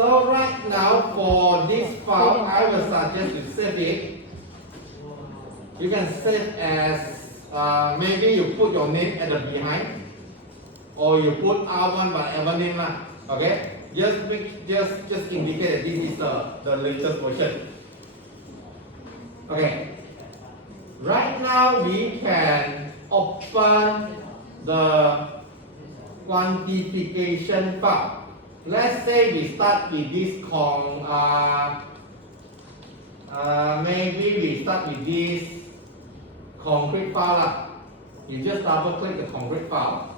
So right now for this file, I will suggest you save it. You can save as maybe you put your name at the behind, or you put R1 whatever name lah. Okay, just indicate that this is the latest version. Okay. Right now we can open the quantification file. Let's say we start with this maybe we start with this concrete file lah. You just double click the concrete file.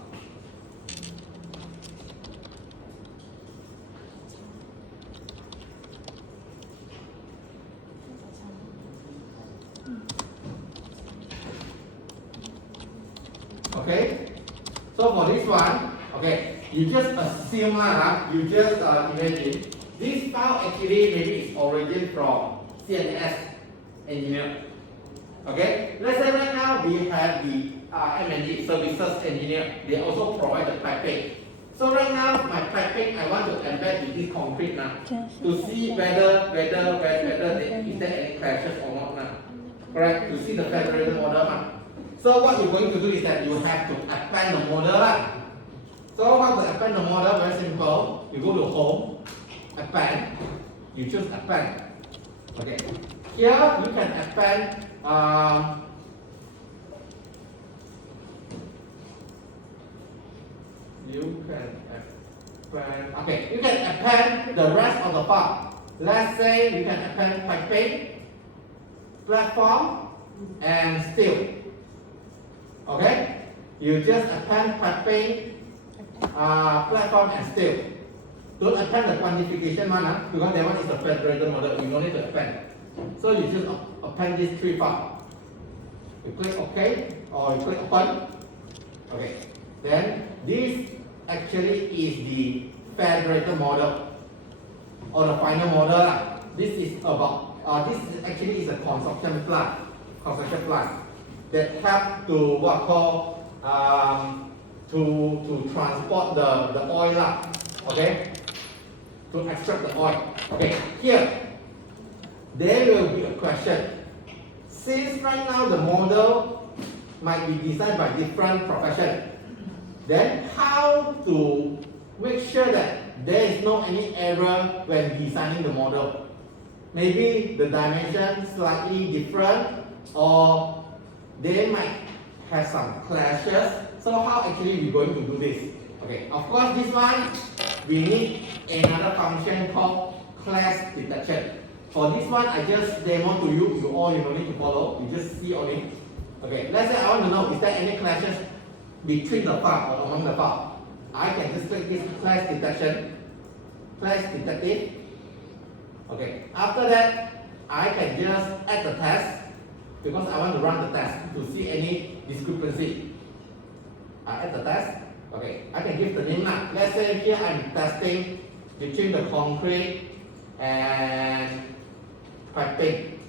Okay, so for this one, okay, you just assume lah, you just imagine this file actually maybe is origin from CNS engineer. Okay, let's say right now we have the M&E services engineer. They also provide the piping. So right now my piping I want to embed with this concrete now to see whether is there any clashes or not now. Correct? To see the fabricated model now. So what you're going to do is that you have to append the model lah. So how to append the model? Very simple. You go to home, append. You choose append. Okay. Here you can append. Okay. You can append the rest of the file. Let's say you can append piping, platform, and steel. Okay, you just append piping, platform and steel. Don't append the quantification one, because that one is the fabricated model. You don't need to append. So you just append these three files. You click OK or you click Open. Okay, then this actually is the fabricated model or the final model. This is about this actually is a construction plan. That help to what call to transport the oil lah. Okay, to extract the oil. Okay, here there will be a question. Since right now the model might be designed by different profession, then how to make sure that there is no any error when designing the model? Maybe the dimension slightly different, or they might have some clashes. So how actually we going to do this? Okay, of course this one we need another function called clash detection. For this one I just demo to you. You don't need to follow. You just see only. Okay, let's say I want to know is there any clashes between the file or among the file. I can just click this clash detection. Clash detected. Okay, after that I can just add the test. Because I want to run the test to see any discrepancy. I add the test. Okay, I can give the name now. Let's say here I'm testing between the concrete and piping.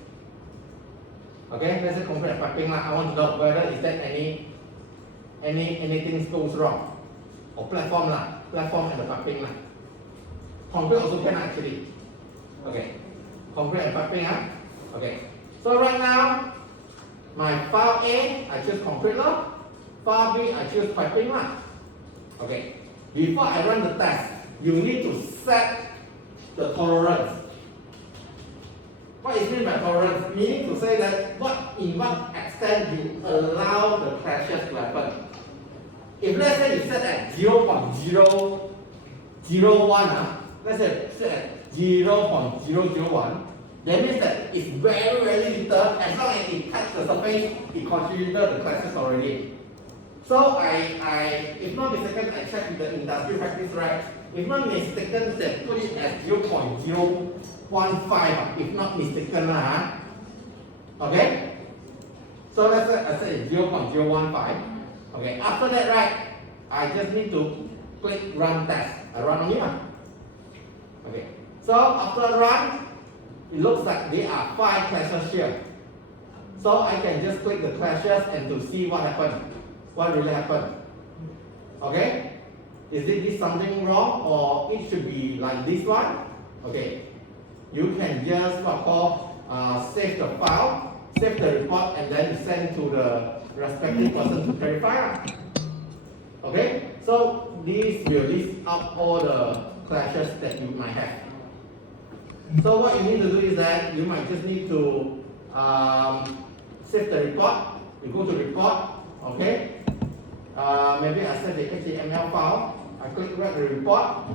Okay, let's say concrete and piping now. I want to know whether is there anything goes wrong. Or platform lah, platform and the piping lah. Concrete also can actually. Okay, concrete and piping Okay, so right now. My file A, I choose concrete lah. File B, I choose piping lah. Okay. Before I run the test, you need to set the tolerance. What is mean by tolerance? Meaning to say that in what extent you allow the clashes to happen. If let's say you set at 0.001, let's say set at 0.001. That means that it's very little. As long as it touches the surface, it contributed the clashes already. So if not mistaken, I checked with the industry practice right. If not mistaken, they put it as 0.015. If not mistaken Okay. So let's say I say 0.015. Okay. After that, right, I just need to click Run Test. I run on here. Okay. So after run. It looks like there are 5 clashes here. So I can just click the clashes and to see what happened. What really happened. Okay? Is this something wrong or it should be like this one? Okay, you can just what call save the file, save the report, and then send to the respective person to verify. Okay, so this will list out all the clashes that you might have. So what you need to do is that you might just need to save the report. You go to report, okay. Maybe I save the HTML file. I click write the report,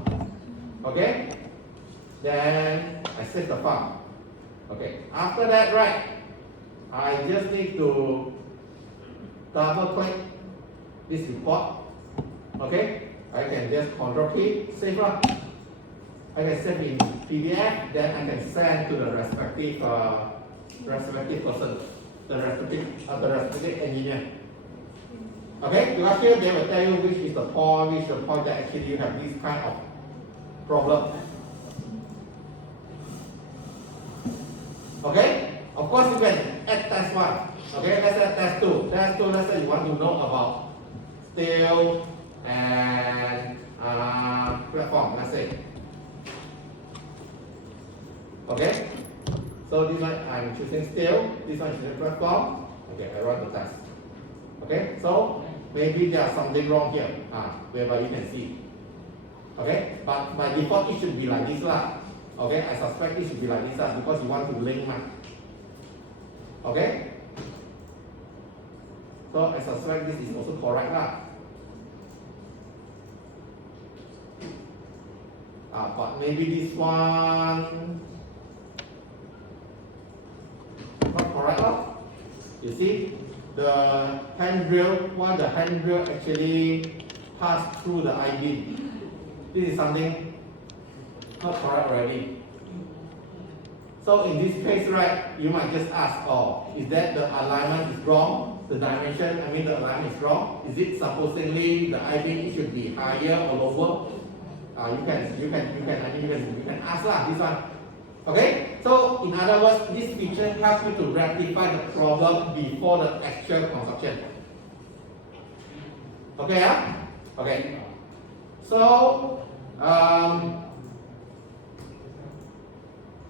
okay. Then I save the file. Okay. After that, right, I just need to double click this report. Okay. I can just Ctrl P, save up. I can save in PDF. Then I can send to the respective person, the respective engineer. Okay. Because here they will tell you which is the point that actually you have this kind of problem. Okay? Of course you can add test 1. Okay, let's add test 2. Test 2, let's say you want to know about steel and platform, let's say. Okay? So this one I'm choosing steel, this one is choosing platform. Okay, I run the test. Okay, so maybe there's something wrong here, whereby you can see. Okay, but by default it should be like this lah. Okay, I suspect it should be like this because you want to link ma. Okay, so I suspect this is also correct lah. But maybe this one not correct lah. You see, the handrail, while the handrail actually passed through the I-beam. This is something not correct already. So in this case, right, you might just ask, oh, is that the alignment is wrong? The dimension, I mean the alignment is wrong? Is it supposedly the I-beam should be higher or lower? You can ask lah, this one. Okay? So in other words, this feature helps you to rectify the problem before the actual construction. Okay, yeah? Okay. So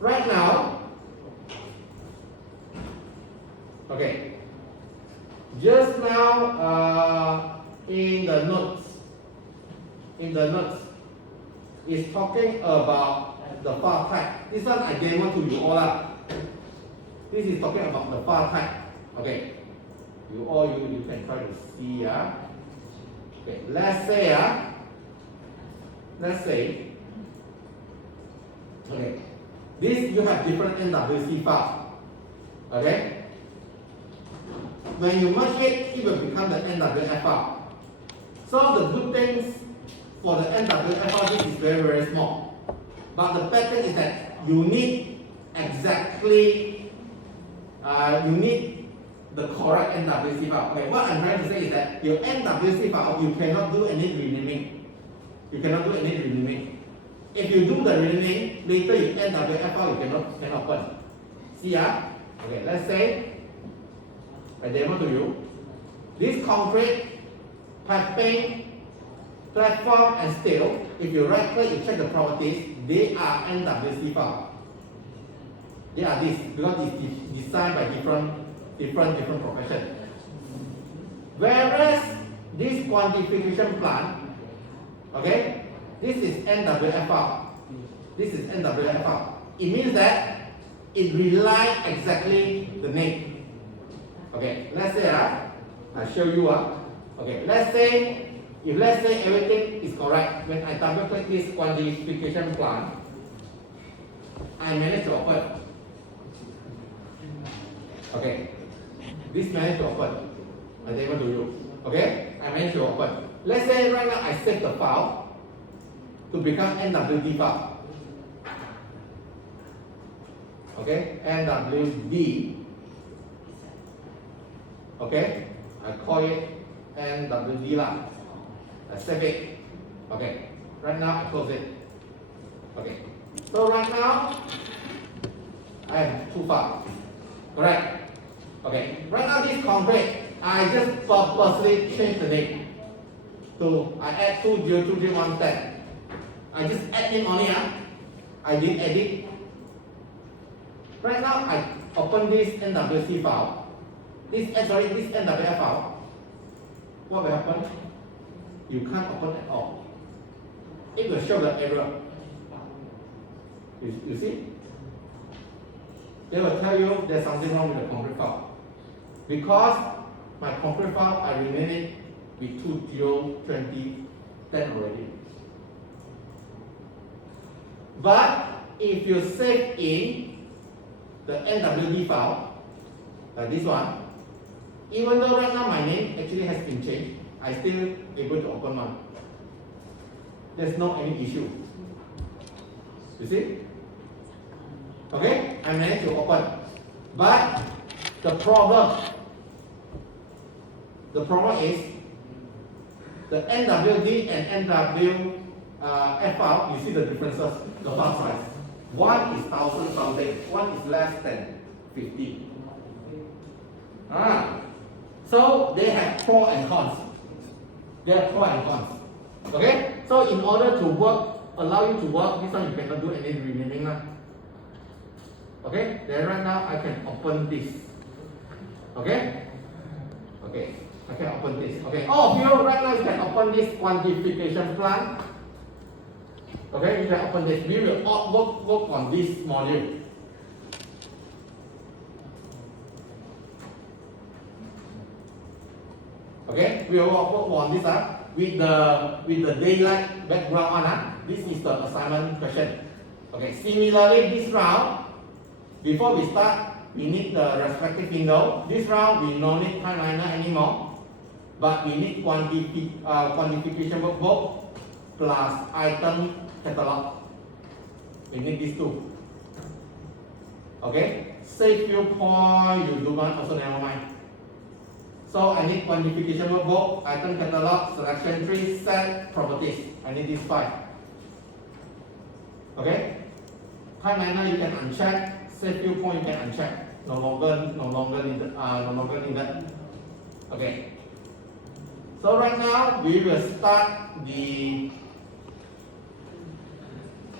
right now, okay, just now in the notes, it's talking about the file type. This one I demo to you all. This is talking about the file type. Okay, you can try to see. Okay, let's say, okay, this you have different NWC file. Okay, when you merge it, it will become the NWF file. So the good things for the NWF file, this is very, very small. But the bad thing is that you need exactly, you need the correct NWC file. Okay, what I'm trying to say is that your NWC file, you cannot do any renaming. You cannot do any renaming. If you do the renaming, later your NWF file you cannot open. See Okay, let's say I demo to you. This concrete, piping, platform and steel, if you right click, you check the properties, they are NWC file. They are this because it's designed by different profession. Whereas this quantification plan, okay, this is NWF file. This is NWF file. It means that it relies exactly the name. Okay, let's say I'll show you. Okay, let's say everything is correct. When I double click this quantification plan, I manage to open. Okay, this managed to open. I demo to you. Okay, I managed to open. Let's say right now I save the file to become NWD file. Okay, NWD. Okay, I call it NWD lah. I save it. Okay, right now I close it. Okay, so right now I have two files. Correct? Okay, right now this concrete, I just purposely change the name to I add 202310. I just add in only. I did edit. Right now, I open this NWC file. This NWF file. What will happen? You can't open at all. It will show the error. You see? They will tell you there's something wrong with the concrete file. Because my concrete file, I rename it with 2010 already. But if you save in the NWD file, like this one, even though right now my name actually has been changed, I still able to open one. There's no any issue. You see? Okay, I managed to open. But the problem is the NWD and NWF file, you see the differences, the file size. One is 1,000 something, one is less than 50. So they have pros and cons. Okay? So in order to work, allow you to work, this one you cannot do any renaming. Okay? Then right now I can open this. Okay? Okay. I can open this. Okay. All of you right now you can open this quantification plan. Okay, you can open this. We will work on this module. Okay, we will work on this with the daylight background on. This is the assignment question. Okay, similarly this round, before we start, we need the respective window. This round we no need timeliner anymore, but we need quantification workbook plus item catalog. We need these two. Okay, save viewpoint, you do one also never mind. So I need quantification workbook, item catalog, selection tree, set, properties. I need these 5. Okay? Timeliner you can uncheck, save viewpoint you can uncheck. No longer needed. Okay. So right now we will start the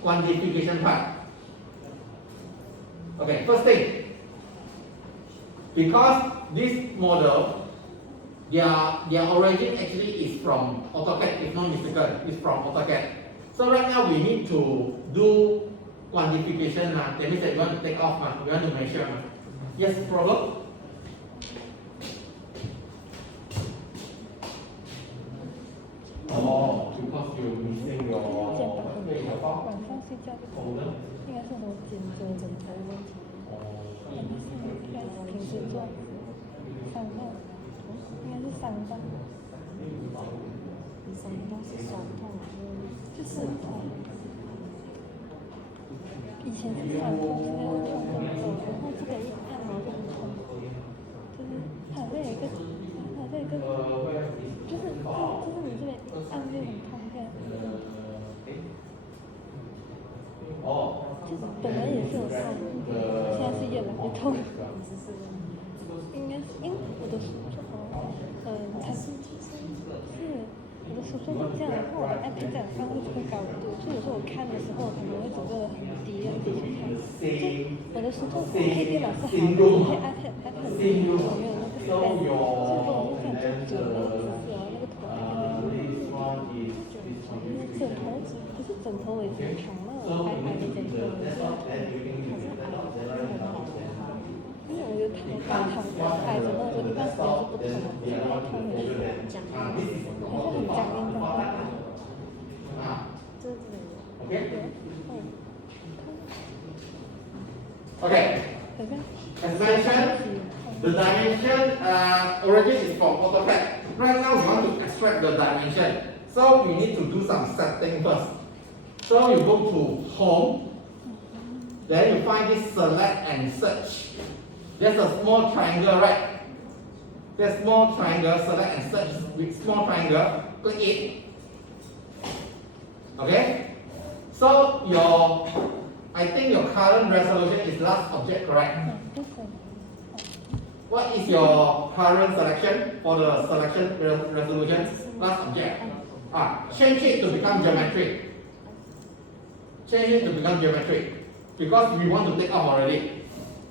quantification part. Okay, first thing, because this model, their origin actually is from AutoCAD, if not mistaken, it's from AutoCAD. So right now we need to do quantification. That means that you want to take off, you want to measure. Yes, problem? Oh, because you're missing your folder. 应该是我颈椎的问题，平时做上课，应该是上班，什么都是酸痛，就是以前是酸痛，现在是痛很重，然后这个一按摩就很痛，就是好像有一个，就是你这边一按就很痛，这样。就是本来也是有痛，现在是越来越痛。应该是因为我的书桌，它是我的书桌是这样，然后我的 iPad 这样放会这个高度，所以有时候我看的时候可能会整个很低，然后去看。就我的书桌是黑电脑是好的，黑 iPad 我没有那个 stand， 所以如果我是这样就久了，就是那个头枕头，可是枕头我已经躺了，白白的枕头，我现在躺还是因为我就躺挨着那个一段时间是不疼的，现在痛很僵硬，还是很僵硬的。这是Okay. As mentioned, the dimension origin is from AutoCAD. Right now we want to extract the dimension. So we need to do some setting first. So you go to Home, then you find this Select and Search. There's a small triangle, right? There's small triangle, Select and Search with small triangle. Click it. Okay? So I think your current resolution is last object, correct? What is your current selection for the selection resolution? Last object. Change it to become geometry. change it to become geometric because we want to take off already.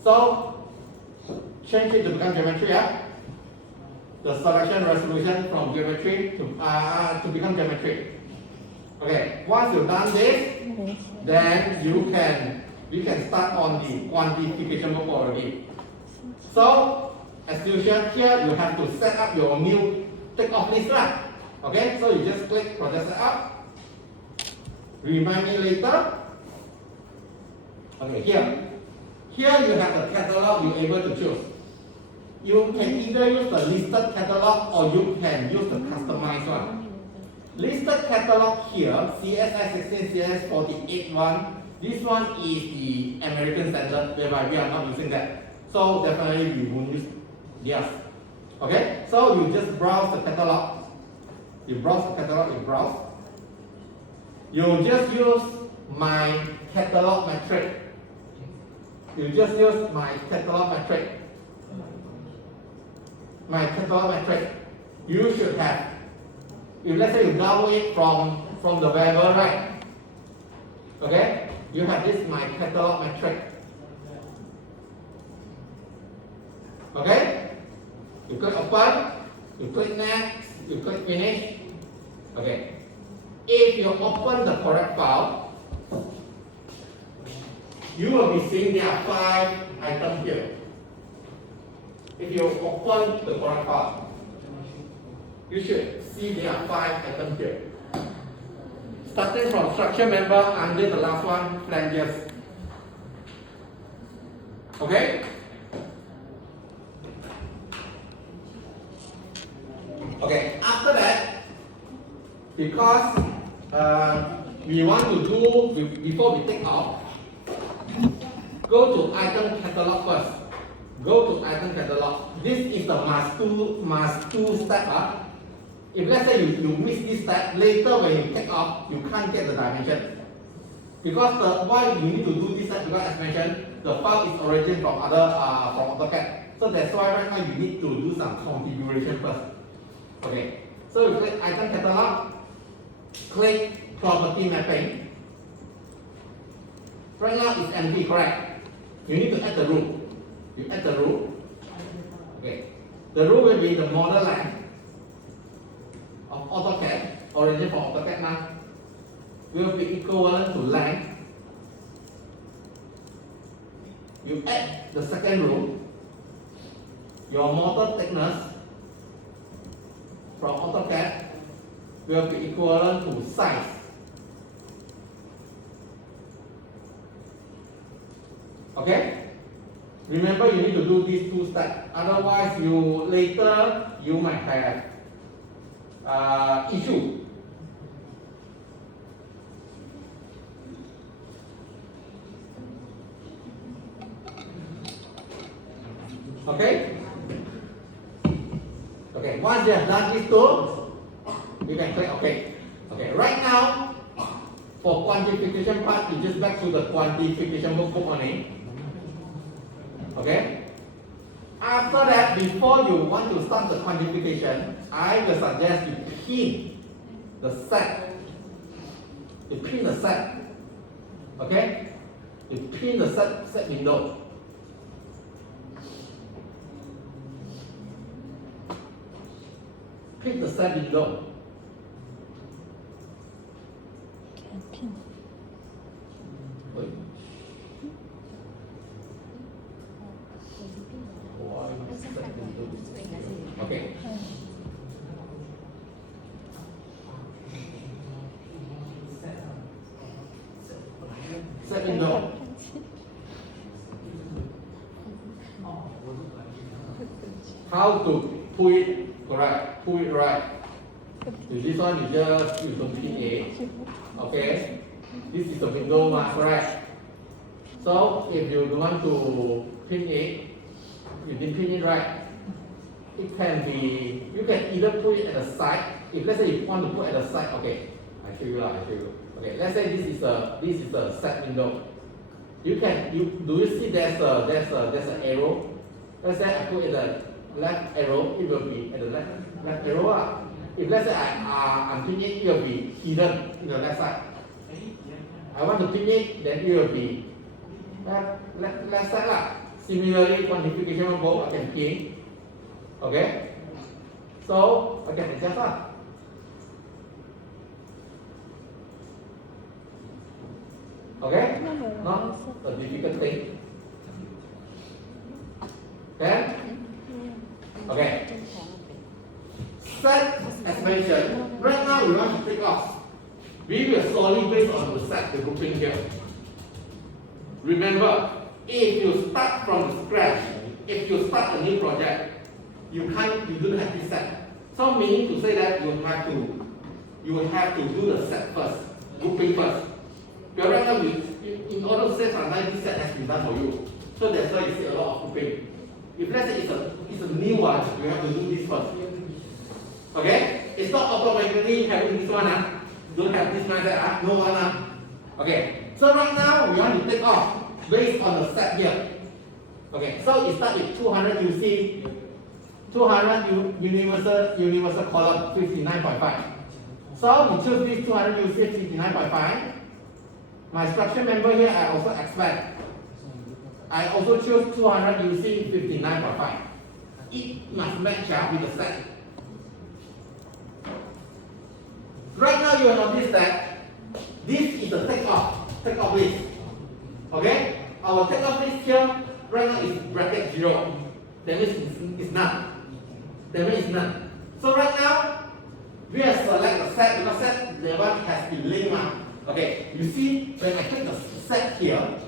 So change it to become geometry. Yeah? The selection resolution from geometry to become geometry. Okay, once you've done this, then you can start on the quantification mode already. So as usual, here you have to set up your new takeoff list. Okay, so you just click project setup. Remind me later. Okay, here you have the catalog you're able to choose. You can either use the listed catalog or you can use the customized one. Listed catalog here, CSI 16, CSI 48 one. This one is the American standard, whereby we are not using that. So definitely we won't use theirs. Okay, so you just browse the catalog. You browse the catalog, you browse. You just use my catalog metric. You just use my catalog metric. My catalog metric. You should have. If let's say you download it from the web, right? Okay, you have this my catalog metric. Okay, you click open, you click next, you click finish. Okay, if you open the correct file, you will be seeing there are 5 items here. If you open the correct file, you should see there are 5 items here. Starting from structure member under the last one, flanges. Okay? Okay, after that, because we want to do, before we take off, go to item catalog first. Go to item catalog. This is the must do step. If let's say you miss this step, later when you take off, you can't get the dimension. Because why you need to do this step, because as mentioned, the file is origin from from AutoCAD. So that's why right now you need to do some configuration first. Okay. So you click item catalog, click property mapping. Right now it's empty, correct? You need to add the rule. You add the rule. Okay. The rule will be the model length of AutoCAD, origin from AutoCAD now, will be equivalent to length. You add the second rule. Your mortar thickness from AutoCAD will be equivalent to size. Okay? Remember, you need to do these 2 steps. Otherwise, later you might have issue. Okay? Okay, once you have done these 2, you can click OK. Okay, right now, for quantification part, you just back to the quantification book only. Okay? After that, before you want to start the quantification, I will suggest you pin the set. You pin the set. Okay? You pin the set window. Pin the set window. pin. Wait. Okay. Set window. How to pull it correct, pull it right. With this one, you just use the pin A. Okay. This is the window one, correct. So if you want to pin it, you didn't pin it right. It can be, you can either put it at the side. If let's say you want to put at the side, okay, I show you. Okay, let's say this is a set window. Do you see there's an arrow? Let's say I put it the left arrow, it will be at the left arrow. If let's say I'm pinning it, will be hidden in the left side. I want to pin it, then it will be left side lah. Similarly, quantification both I can pin. Okay? So I can adjust lah. Okay? Not a difficult thing. Okay? Okay. Set as mentioned. Right now we want to take off. We will solely based on the set, the grouping here. Remember, if you start from scratch, if you start a new project, you don't have this set. So meaning to say that you have to do the set first, grouping first. Because right now, in order to say from 90 set has been done for you. So that's why you see a lot of grouping. If let's say it's a new one, you have to do this first. Okay? It's not automatically having this one. Don't have this mindset. No one. Okay. So right now, we want to take off based on the set here. Okay. So it starts with 200 UC, 200 universal column 59.5. So we choose this 200 UC 59.5. My structure member here, I also expand. I also choose 200 UC 59.5. It must match up with the set. Right now you will notice that this is the takeoff list. Okay? Our takeoff list here right now is bracket 0. That means it's none. That means it's none. So right now we have select the set because set the one has been linked up. Okay, you see when I click the set here,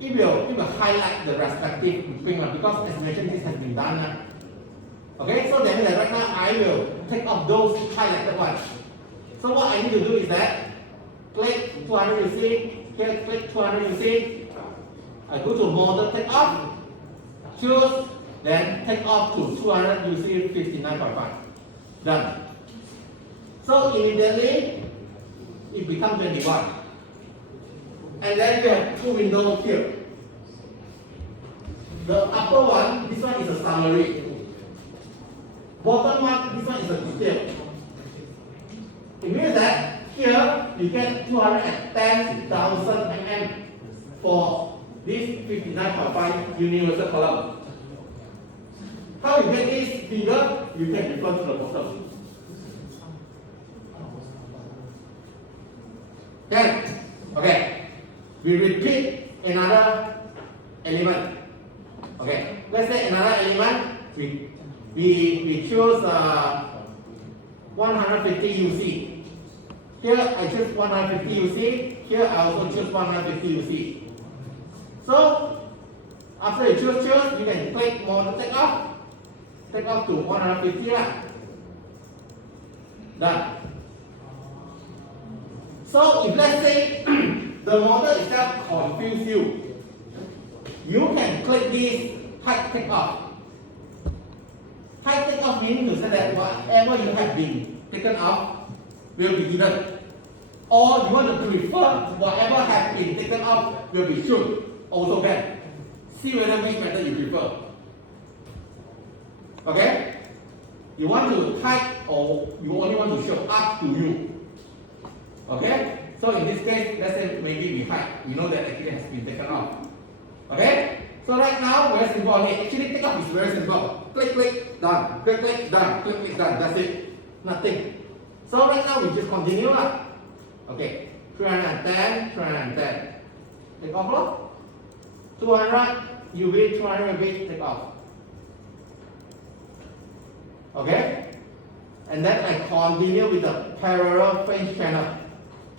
it will highlight the respective grouping one because as mentioned this has been done. Okay, so that means that right now I will take off those highlighted ones. So what I need to do is that click 200 UC, here click 200 UC, I go to model take off, choose, then take off to 200 UC 59.5. Done. So immediately it becomes 21. And then you have two windows here. The upper one, this one is a summary. Bottom one, this one is a detail. It means that here you get 210,000 mm for this 59.5 universal column. How you get this figure? You can refer to the bottom. Then, okay, we repeat another element. Okay, let's say another element, we choose 150 UC. Here I choose 150 UC, here I also choose 150 UC. So, after you choose, you can click model take off to 150 lah. Done. So if let's say the model itself confuse you, you can click this height takeoff. Height takeoff meaning to say that whatever you have been taken off will be given. Or you want to prefer whatever has been taken off will be shown. Also can. See whether which method you prefer. Okay? You want to hide or you only want to show, up to you. Okay? So in this case, let's say maybe we hide. We know that actually has been taken off. Okay? So right now, very simple. Actually, take off is very simple. Click, click, done. Click, click, done. Click, click, done. That's it. Nothing. So right now, we just continue lah. Okay. 310, 310. Take off lor. 200 UV, 200 UV, take off. Okay? And then I continue with the parallel phase channel.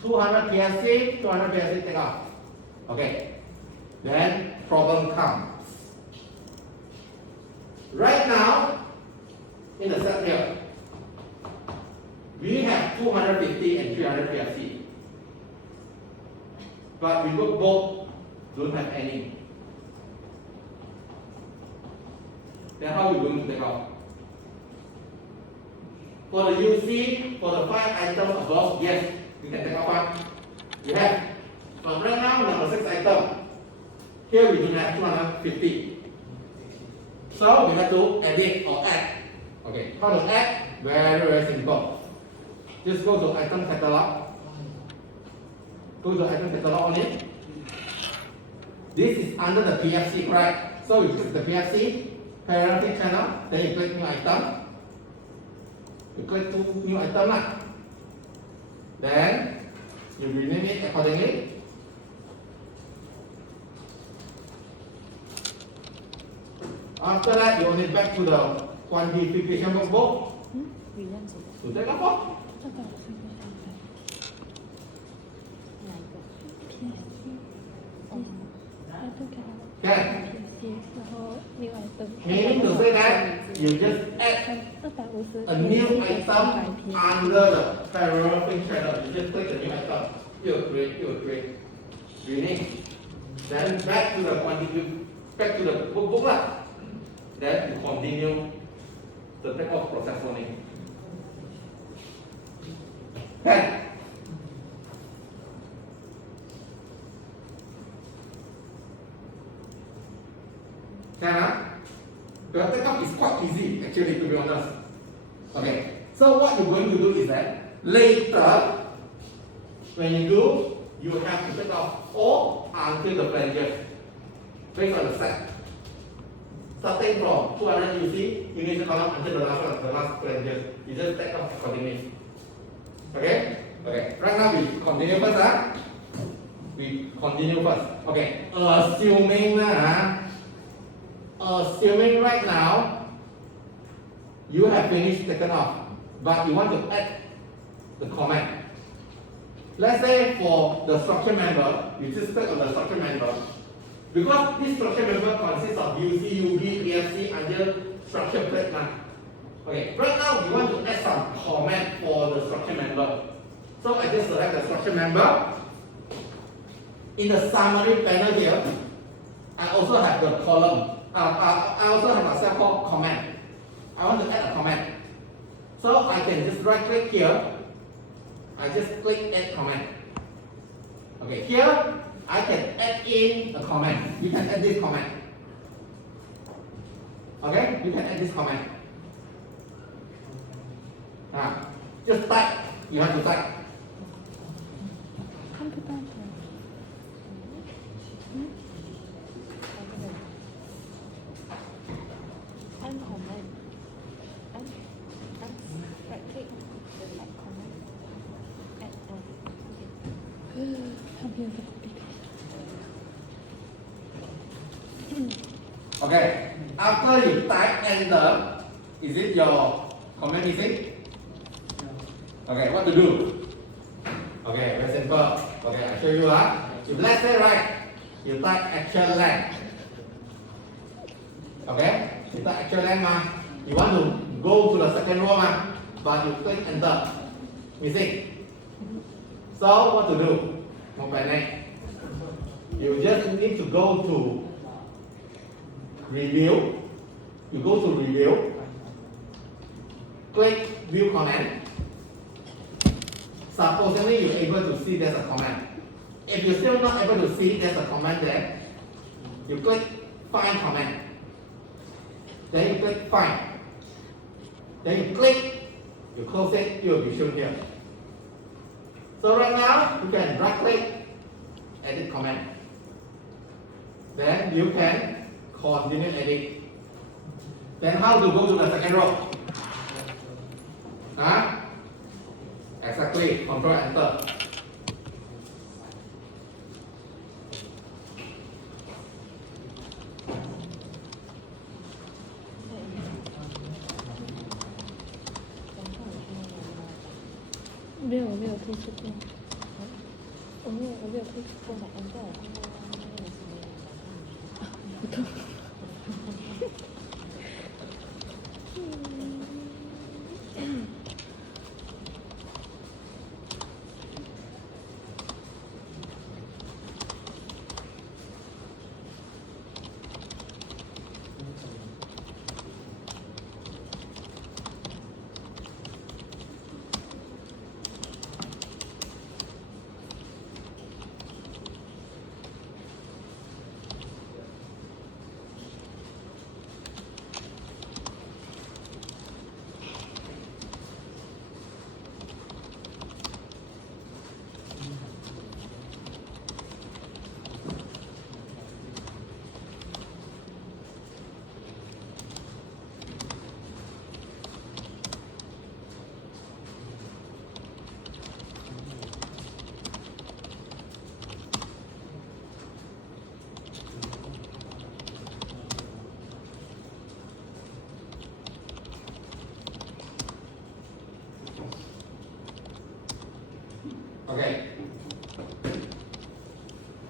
200 PSC, 200 PSC, take off. Okay. Then problem comes. Right now, in the set here, we have 250 and 300 PSC. But we look both, don't have any. Then how are we going to take off? For the UC, for the 5 items above, yes, we can take off one. We have. But right now, number 6 item. Here we do have 250. So we have to edit or add. Okay, how to add? Very, very simple. Just go to item catalog. Go to item catalog only. This is under the PFC, correct? So you click the PFC, paragraphic channel, then you click new item. You click to new item lah. Then you rename it accordingly. After that, you only back to the quantification workbook. To take a photo. 这个我是不想的。哪一个 ？PSC。item catalog。Okay. PSC，然后另外一个。Meaning to say that you just add 250。 a new item under the paragraphic channel. You just click the new item. You will create. Rename. Then back to the back to the workbook lah. Then you continue the take-off process only. Okay. The take-off is quite easy actually, to be honest. Okay. So what you're going to do is that later, when you do, you have to take off all until the flanges based on the set. Starting from 200 UC, initial column until the last flanges. You just take off accordingly. Okay? Okay. Right now we continue first. We continue first. Okay. Assuming right now you have finished taken off, but you want to add the comment. Let's say for the structure member, you just click on the structure member. Because this structure member consists of UC, UB, PFC under structure plate now. Okay, right now we want to add some comment for the structure member. So I just select the structure member. In the summary panel here, I also have the column. I also have a cell called comment. I want to add a comment. So I can just right click here. I just click add comment. Okay, here I can add in a comment. You can add this comment. Okay, you can add this comment. Just type. You have to type. 컴퓨터 Anh comment. Anh right click. Add comment. Add 컴퓨터 Okay, after you type enter, is it your comment missing? Okay, what to do? Okay, very simple. Okay, I'll show you. If let's say right, you type actual length. Okay, you type actual length. You want to go to the second row, but you click enter. Missing. So what to do? Don't panic. You just need to go to review. You go to review. Click view comment. Supposedly you're able to see there's a comment. If you're still not able to see there's a comment there, you click find comment. Then you click find. Then you click, you close it, it will be shown here. So right now you can right click, edit comment. Then you can continue edit. Then how to go to the second row? Exactly, control enter.没有推出过，我没有推出过买 N 段，不懂。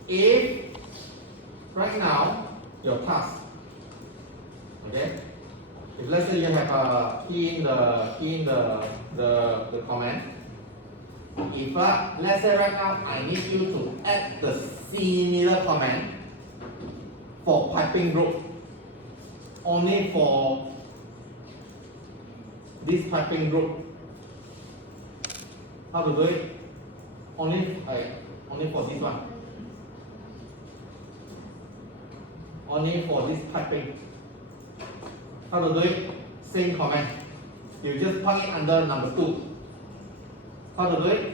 if right now your task, okay, if let's say you have key in the comment, if let's say right now I need you to add the similar comment for piping group, only for this piping group. How to do it? Only for this one. Only for this piping. How to do it? Same comment. You just plug it under number 2. How to do it?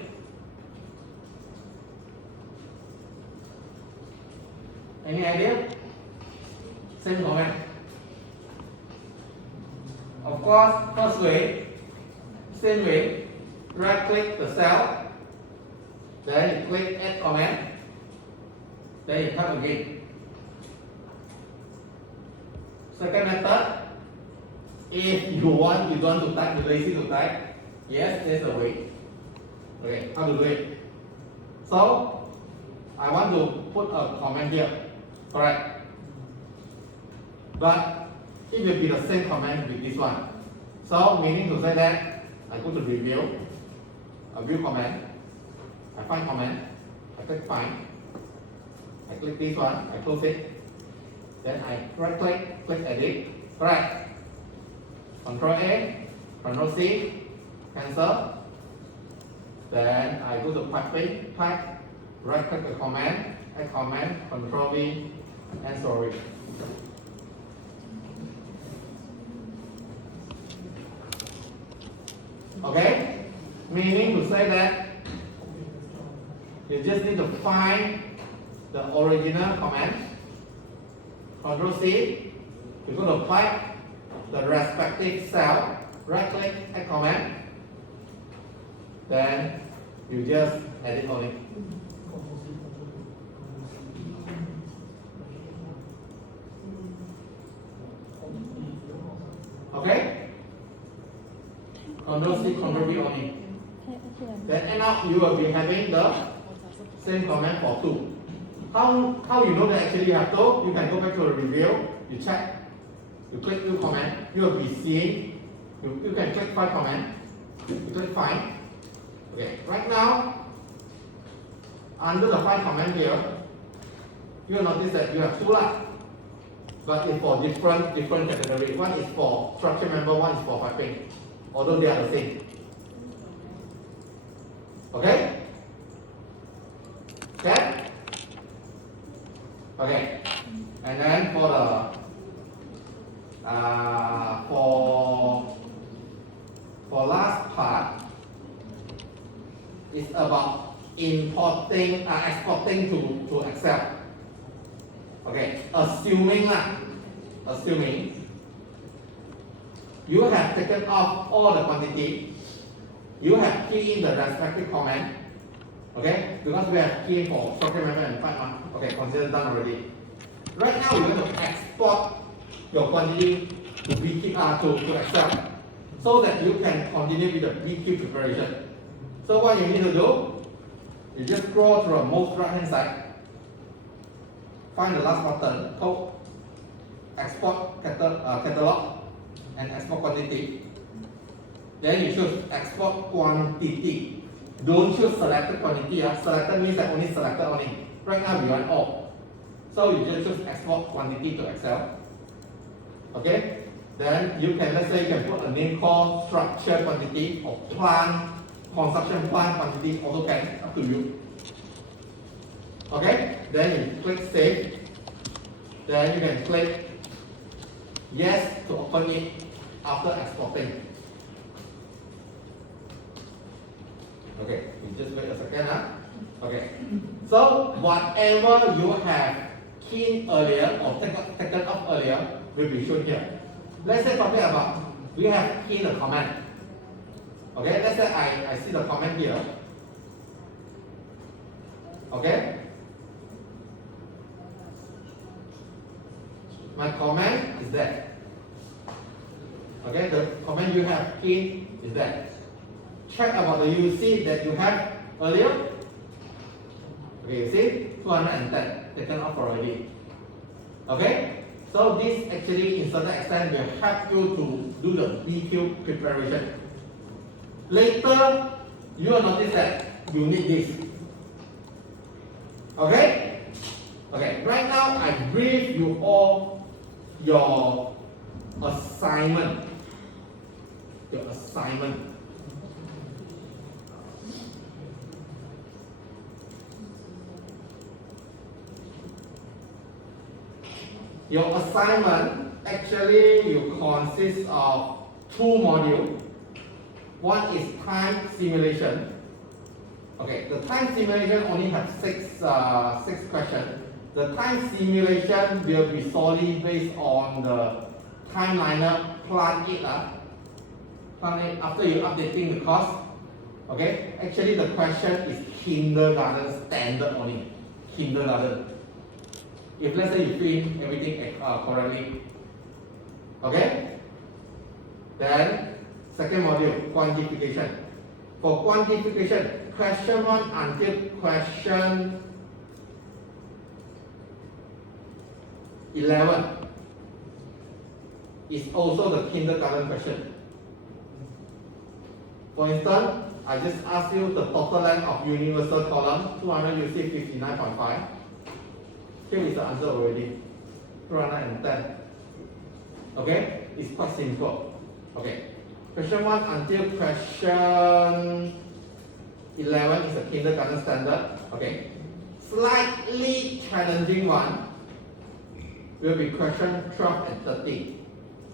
Any idea? Same comment. Of course, first way, same way, right click the cell, then you click add comment, then you type again. Second method, if you don't want to type, you're lazy to type, yes, there's a way. Okay, how to do it? So, I want to put a comment here, correct? But it will be the same comment with this one. So, meaning to say that I go to review, view comment, I find comment, I click find, I click this one, I close it, then I right click, click edit, correct? Control A, Control C, cancel. Then I go to piping, type, right click the comment, add comment, Control V, and sorry. Okay? Meaning to say that you just need to find the original comment, Control C, you go to pipe, the respective cell, right click, add comment, then you just edit on it. Okay? Control C, Control V on it. Then end up you will be having the same comment for 2. How you know that actually you have 2? You can go back to the review, you check, you click 2 comment, you will be seeing, you can click 5 comment, you click find. Okay, right now, under the 5 comment here, you will notice that you have 2 lah. But it's for different category. One is for structure member, one is for piping. Although they are the same. Okay? Okay? Okay. And then for the for last part, it's about exporting to Excel. Okay, assuming you have taken off all the quantity, you have keyed in the respective comment, okay, because we have key for structure member and pipe one. Okay, consider done already. Right now, you're going to export your quantity to BQ to Excel, so that you can continue with the BQ preparation. So what you need to do, you just scroll to the most right hand side, find the last button called export catalog and export quantity. Then you choose export quantity. Don't choose selected quantity. Selected means that only selected only. Right now we want all. So you just choose export quantity to Excel. Okay? Then you can, let's say you can put a name called structure quantity or plant, construction plant quantity, also can, up to you. Okay? Then you click save. Then you can click yes to open it after exporting. Okay, you just wait a second. Okay. So whatever you have keyed earlier or taken off earlier will be shown here. Let's say talking about we have keyed a comment. Okay, let's say I see the comment here. Okay. My comment is that. Okay, the comment you have keyed is that. Check about the UC that you have earlier. Okay, you see 210 taken off already. Okay, so this actually in certain extent will help you to do the DQ preparation. Later, you will notice that you need this. Okay? Okay, right now I brief you all your assignment. Your assignment. Your assignment actually you consist of two modules. One is time simulation. Okay, the time simulation only have six questions. The time simulation will be solely based on the timeliner plan it. Plan it after you updating the course. Okay, actually the question is kindergarten standard only. Kindergarten. If let's say you fill everything correctly. Okay? Then second module, quantification. For quantification, question 1 until question 11 is also the kindergarten question. For instance, I just ask you the total length of universal column, 200 you see 59.5. Here is the answer already, 210. Okay, it's quite simple. Okay, question 1 until question 11 is a kindergarten standard. Okay, slightly challenging one will be question 12 and 13.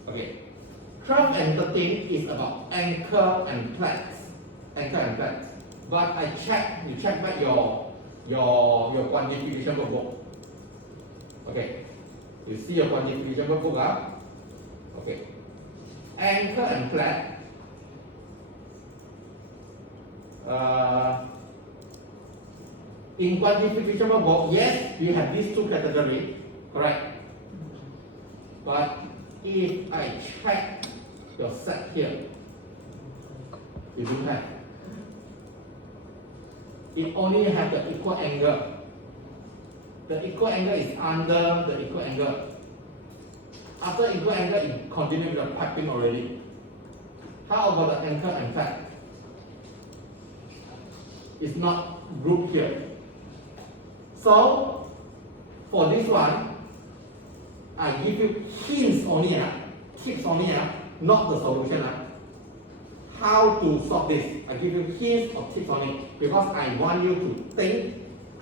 Okay, 12 and 13 is about anchor and flags. Anchor and flags. But you check back your quantification workbook. Okay, you see your quantification workbook. Okay, anchor and flag. In quantification workbook, yes, we have these two categories, correct? But if I check your set here, you don't have. It only has the equal angle. The equal angle is under the equal angle. After equal angle, it continues with the piping already. How about the anchor and flag? It's not grouped here. So, for this one, I give you hints only, tips only, not the solution. How to solve this? I give you hints or tips only because I want you to think,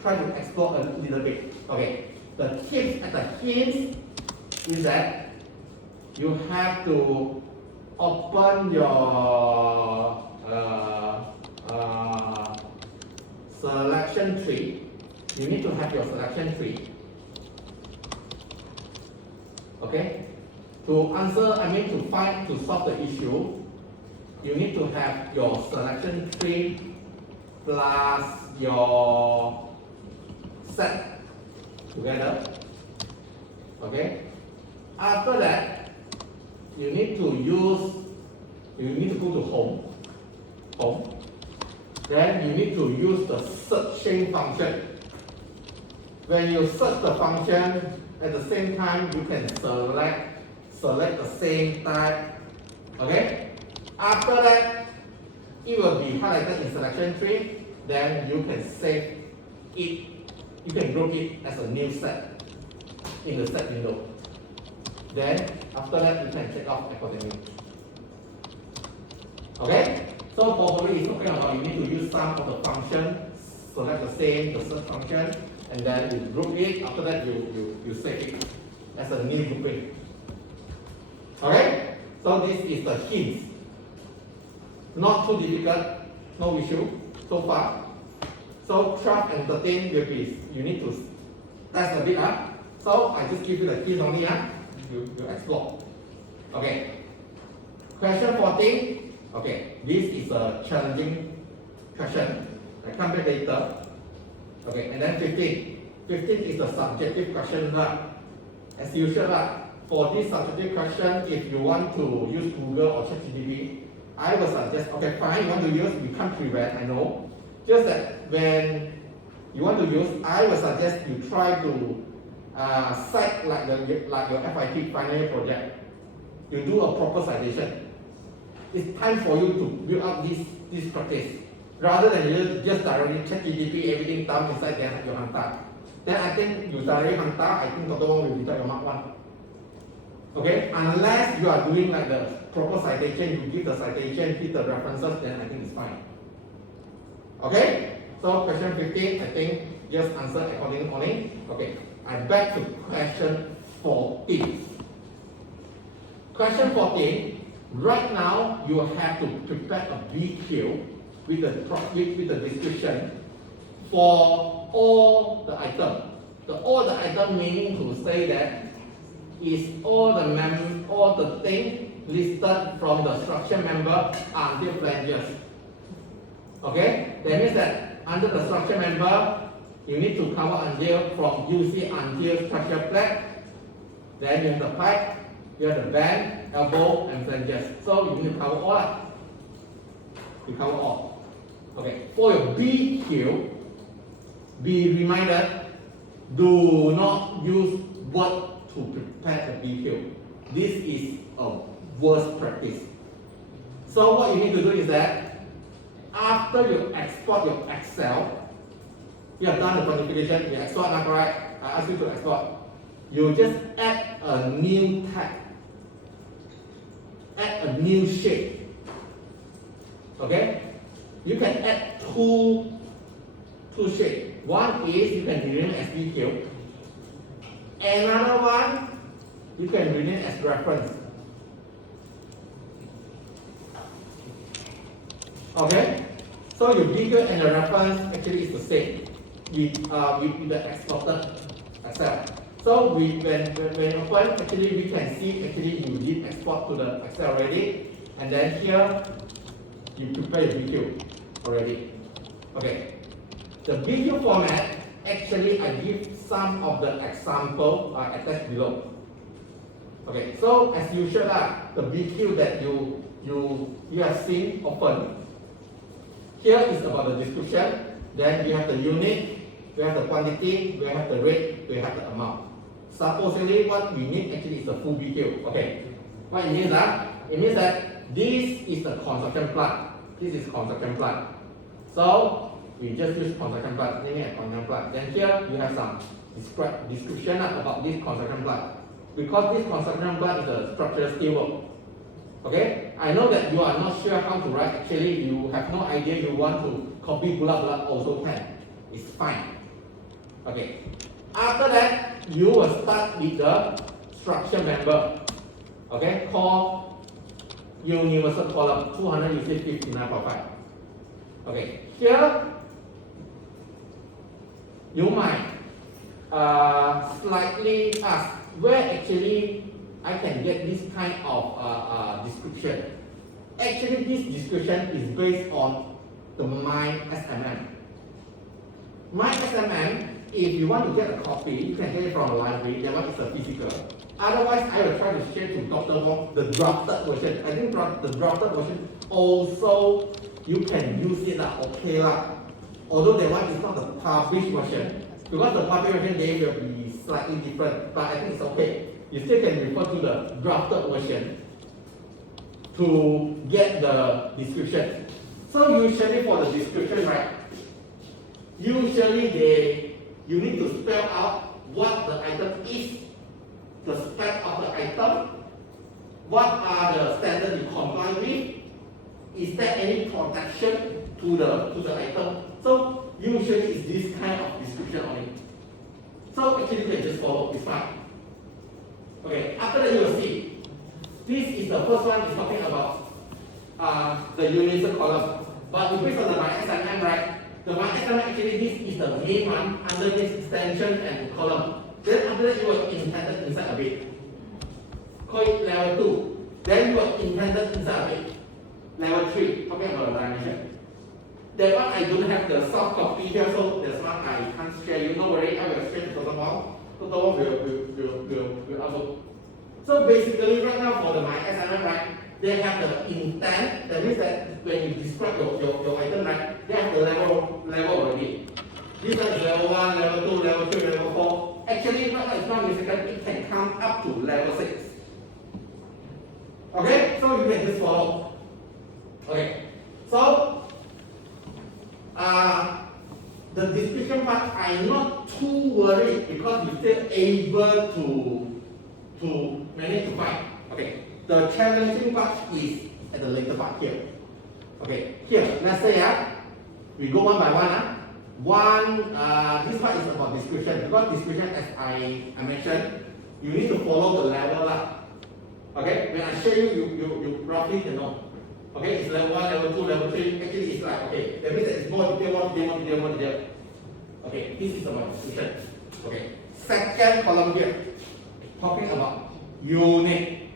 try to explore a little bit. Okay, the tips and the hints is that you have to open your selection tree. You need to have your selection tree. Okay, to solve the issue, you need to have your selection tree plus your set together. Okay, after that, you need to go to home. Then you need to use the searching function. When you search the function, at the same time you can select the same type. Okay. After that, it will be highlighted in selection tree. Then you can save it. You can group it as a new set in the set window. Then after that, you can check off accordingly. Okay. So probably it's talking about you need to use some of the function, select the search function, and then you group it. After that, you save it as a new grouping. Okay. So this is the hints. Not too difficult, no issue so far. So 12 and 13 will be, you need to test a bit. So I just give you the keys only. You explore. Okay. Question 14. Okay, this is a challenging question. I come back later. Okay, and then 15. 15 is the subjective question. As usual, for this subjective question, if you want to use Google or ChatGPT, I will suggest, okay, fine, you want to use, we can't prevent, I know. Just that when you want to use, I will suggest you try to cite like your FIT final year project. You do a proper citation. It's time for you to build up this practice. Rather than you just directly check GDP, everything down inside there your hantar. Then I think you directly hantar, I think Dr. Wong will deduct your mark 1. Okay? Unless you are doing like the proper citation, you give the citation, give the references, then I think it's fine. Okay? So question 15, I think just answer accordingly only. Okay. I back to question 14. Question 14. Right now, you have to prepare a BQ with the description for all the item. All the item meaning to say that is all the thing listed from the structure member until flanges. Okay? That means that under the structure member, you need to cover until from UC until structure plate. Then you have the pipe, you have the band, elbow, and flanges. So you need to cover all. You cover all. Okay. For your BQ, be reminded, do not use word to prepare the BQ. This is a worst practice. So what you need to do is that after you export your Excel, you have done the quantification, you export now, correct? I ask you to export. You just add a new tag, add a new shape. Okay? You can add two shapes. One is you can rename as BQ. Another one you can rename as reference. Okay? So your BQ and the reference actually is the same with the exported Excel. So when you open, actually we can see actually you did export to the Excel already, and then here you prepare your BQ already. Okay. The BQ format, actually I give some of the example attached below. Okay, so as usual the BQ that you have seen open. Here is about the description, then we have the unit, we have the quantity, we have the rate, we have the amount. Supposedly what we need actually is the full BQ. Okay. What it means it means that this is the construction plant. This is construction plant. So we just use construction plant, name it construction plant. Then here you have some description about this construction plant. Because this construction plant is a structural steel work. Okay? I know that you are not sure how to write. Actually, you have no idea you want to copy blah blah also can. It's fine. Okay. After that, you will start with the structure member. Okay? Called universal column 200 UC 59.5. Okay. Here you might slightly ask where actually I can get this kind of description. Actually, this description is based on the My SMM. My SMM, if you want to get a copy, you can get it from a library. That one is a physical. Otherwise, I will try to share to Dr. Wong the drafted version. I think the drafted version also you can use it okay lah. Although that one is not the published version. Because the published version they will be slightly different, but I think it's okay. You still can refer to the drafted version to get the description. So usually for the description, right? Usually you need to spell out what the item is, the spec of the item, what are the standards you comply with, is there any protection to the item. So usually it's this kind of description only. So actually you can just follow, it's fine. Okay, after that you will see. This is the first one is talking about the universal column. But based on the MySMM, right? The MySMM actually this is the main one under this extension and column. Then after that you will indent it inside a bit. Call it level 2. Then you will indent it inside a bit. Level 3, talking about the dimension. That one I don't have the soft copy here, so that's one I can't share you. No worry, I will share to Dr. Wong. Dr. Wong will upload. So basically right now for the MySMM, right, they have the intent. That means that when you describe your item, right, they have the level already. This one is level 1, level 2, level 3, level 4. Actually, right now it's not millisecond, it can come up to level 6. Okay, so you can just follow. Okay, so the description part, I'm not too worried because you're still able to manage to find. Okay, the challenging part is at the later part here. Okay, here, let's say we go one by one. This part is about description because description, as I mentioned, you need to follow the level Okay, when I show you, you roughly can know. Okay, it's level 1, level 2, level 3. Actually, it's like, okay, that means that it's more detail, more detail. Okay, this is about description. Okay, second column here, talking about unit.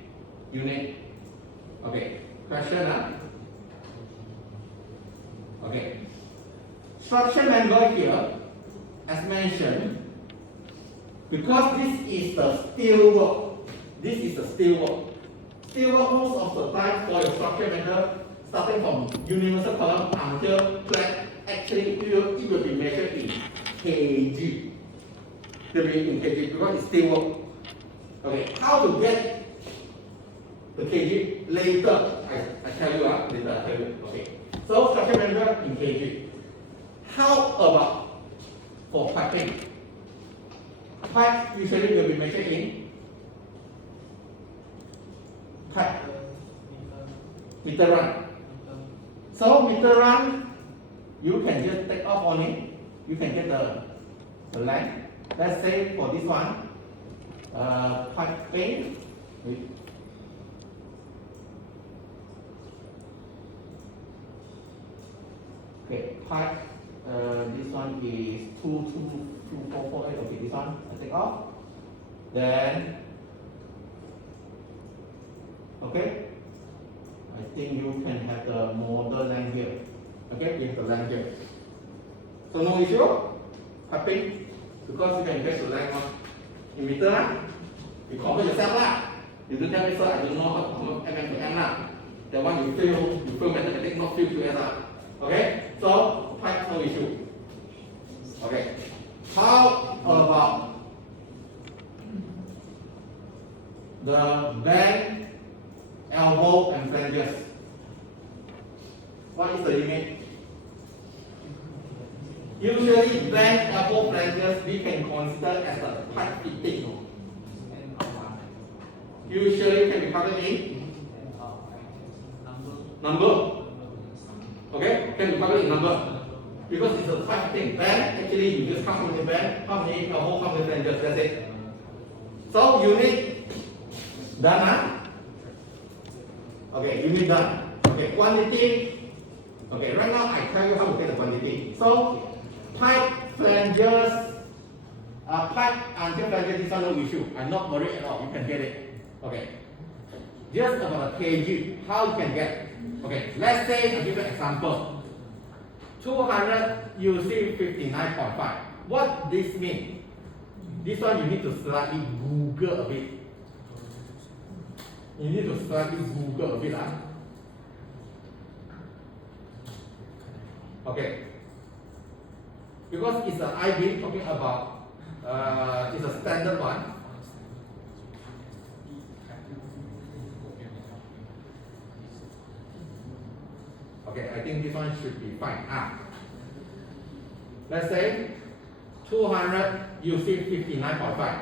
Okay, question Okay, structure member here, as mentioned, because this is the steel work. This is the steel work. Steel work most of the time for your structure member, starting from universal column until flat, actually it will be measured in kg. It will be in kg because it's steel work. Okay, how to get the kg later? I tell you later. I tell you. Okay, so structure member in kg. How about for piping? Pipe usually will be measured in pipe meter run. So meter run, you can just take off on it. You can get the length. Let's say for this one, piping. Okay, pipe. This one is 22448. Okay, this one I take off. Then, okay, I think you can have the model length here. Okay, you have the length here. So no issue, piping, because you can get the length in meter. You convert yourself You don't tell me, sir, I don't know how to convert mm to m That one you feel mathematics, not feel QS Okay, so pipe no issue. Okay, how about the bend, elbow, and flanges? What is the limit? Usually, bend, elbow, flanges we can consider as a pipe fitting. Usually can be covered in number. Okay, can be covered in number. Because it's a pipe fitting. Bend, actually you just count how many bend, how many elbow, how many flanges, that's it. So unit done. Okay, unit done. Okay, quantity. Okay, right now I tell you how to get the quantity. So pipe flanges, pipe until flanges, this one no issue. I'm not worried at all. You can get it. Okay. Just about a kg, how you can get? Okay, let's say I give you an example. 200, you see 59.5. What this means? This one you need to slightly Google a bit. You need to slightly Google a bit. Okay. Because it's an IB talking about, it's a standard one. Okay, I think this one should be fine. Let's say 200, you see 59.5.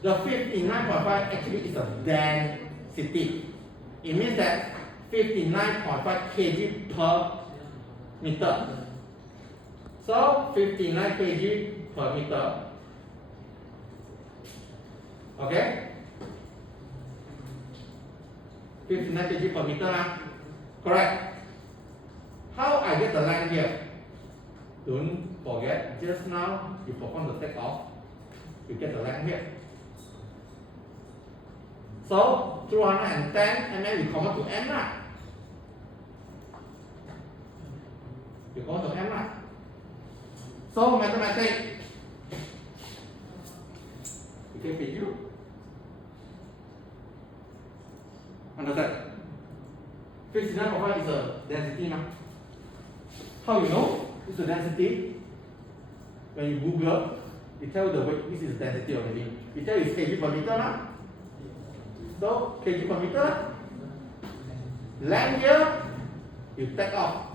The 59.5 actually is a density. It means that 59.5 kg per meter. So 59 kg per meter. Okay? 59 kg per meter. Correct. How I get the line here? Don't forget, just now you perform the takeoff, you get the line here. So 210 and then you convert to m. You convert to m. So mathematics, you can fit you. Understand? 59.5 is a density now. How you know it's a density? when you Google, it tells the weight. This is density already. It tells you kg per meter now. So kg per meter. Length here, you take off.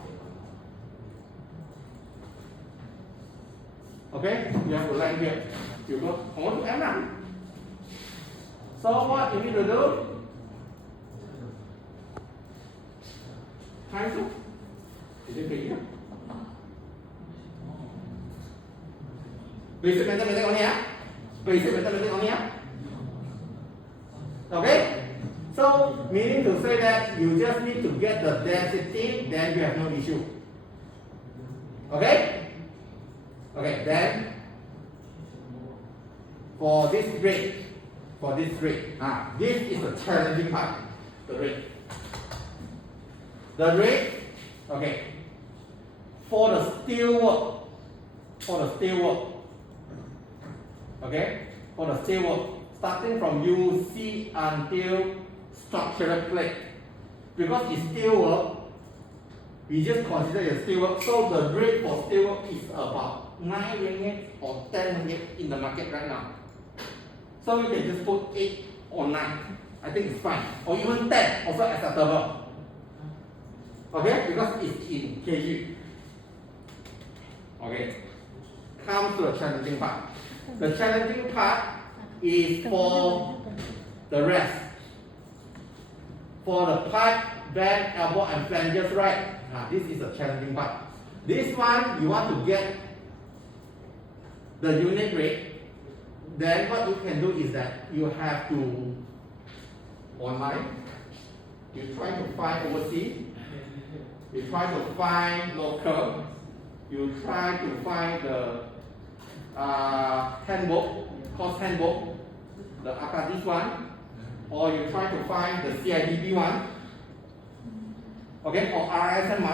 Okay, you have to length here. You go on to M now. So what you need to do? Times two. Is it kg? Basic mathematics only, yeah? Basic mathematics only, yeah? Okay? So, meaning to say that you just need to get the density, then you have no issue. Okay? Okay, then for this rate, this is the challenging part, the rate. The rate, okay, for the steel work, okay, for the steel work, starting from UC until structural plate, because it's steel work, we just consider it steel work. So the rate for steel work is about 9 ringgit or 10 ringgit in the market right now. So you can just put 8 or 9. I think it's fine, or even 10 also acceptable. Okay, because it's in kg. Okay, comes to the challenging part. The challenging part is for the rest. For the pipe, bend, elbow, and flanges, right? This is a challenging part. This one, you want to get the unit rate. Then what you can do is that you have to online. You try to find overseas. You try to find local. You try to find the handbook, course handbook, the Akadis one, or you try to find the CIDB one, okay, or RSM one.